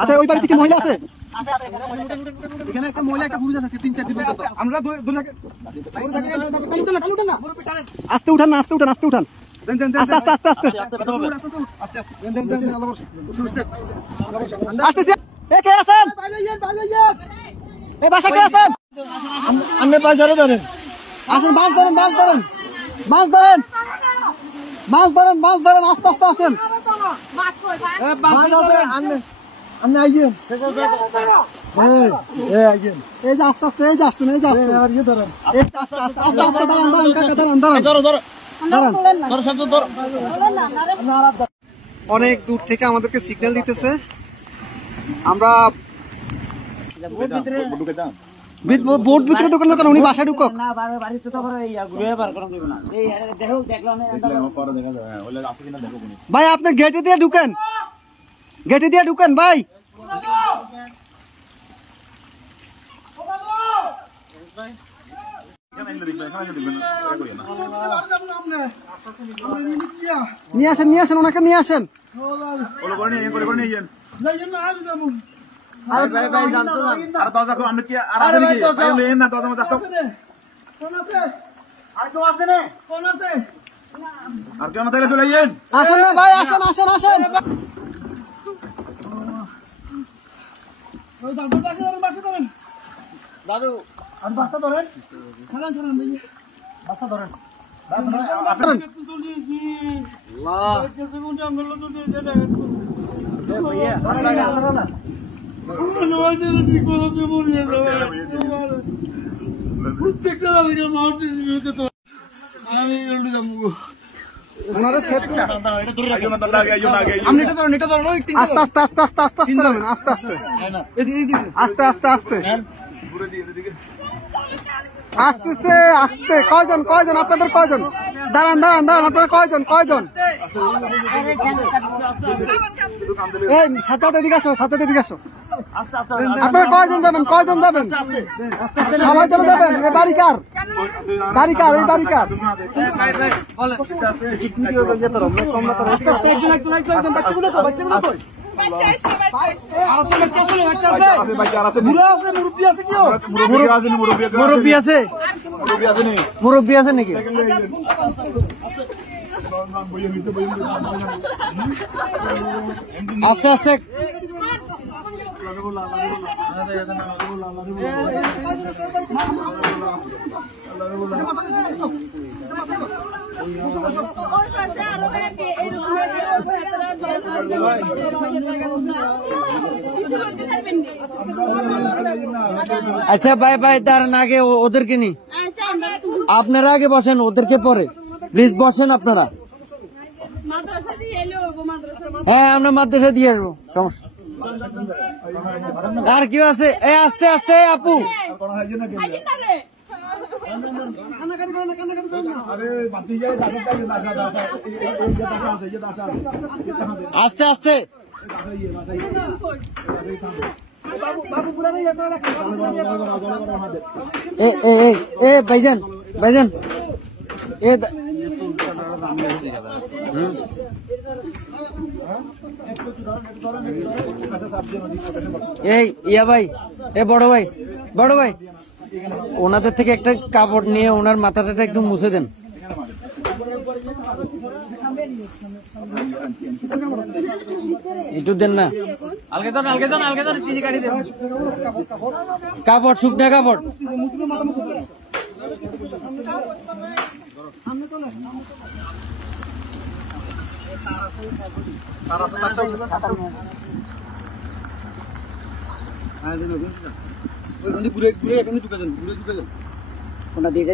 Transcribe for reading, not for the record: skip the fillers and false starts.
আচ্ছা ওই বাড়িতে কি মহিলা আছে? এখানে একটা মহিলা একটা পুরুষ আছে 3-4 দিন পর্যন্ত আমরা ধরে থাকি। আস্তে উঠান না, আস্তে উঠান, আস্তে উঠান, আস্তে আস্তে আস্তে আস্তে আসতেছি। কে আছেন? এই বাসা কে আছেন? আপনি বাজারে ধরেন, আসেন, মাছ ধরেন, মাছ ধরেন, মাছ ধরেন, মাছ ধরেন, মাছ ধরেন, আস্তে আস্তে আসেন। আপনি আইয়েন, এই যে আস্তে আস্তে, এই যে আসছেন, এই যে আসছেন, এই আস্তে আস্তে আস্তে আস্তে দাঁড়ান, দাঁড়ান কাকা, দাঁড়ান, দাঁড়ান, দাঁড়ান। অনেক দূর থেকে আমাদেরকে সিগন্যাল দিতেছে। আমরা বোট ভিতরে দোকান দোকান উনি বাসায় ঢুকক। ভাই আপনি গেটে দিয়ে ঢুকেন, গেটে দিয়ে ঢুকেন ভাই। নিয়ে আসেন, নিয়ে আসেন, ওনাকে নিয়ে আসেন। আসেন না ভাই, আসেন, আসেন, আসেন। দাদু আর বাচ্চা ধরেন, ছাড়ান, ছাড়ান ভাই, বাচ্চা ধরেন। আস্তে আস্তে আস্তে আস্তে আস্তে আস্তে আস্তে আস্তে আস্তে আস্তে আসতেছে, আসতে। কয়জন, কয়জন আপনাদের, কয়জন? দাঁড়ান, দাঁড়ান, দাঁড়ান, আপনারা কয়জন, কয়জন? এই সাথে এদিকে আসো, সাথে এদিকে আসো। আপনারা কয়জন যাবেন, কয়জন যাবেন? সবাই চলে যাবেন। এই বাড়ি কার? বাড়ি কার? এই বাড়ি কার? মুরব্বী আছে, মুরব্বী আছে নাকি? আস্তে আস্তে আচ্ছা ভাই, ভাই দাঁড়ান, আগে ওদেরকে নি, আপনারা আগে বসেন, ওদেরকে পরে প্লিজ বসেন আপনারা। হ্যাঁ আমরা মাদ্রাসা দিয়ে আসবো, সমস্যা। আর কেউ আছে? এই আস্তে আস্তে আপু, আস্তে আস্তে। ভাইজান, ভাইজান এই ইয়া ভাই, এ বড় ভাই, বড় ভাই, ওনাদের থেকে একটা কাপড় নিয়ে ওনার মাথাটা একটু মুছে দেন। একটু দেন না, কাপড়, শুকনা কাপড়। কোনটা দিয়ে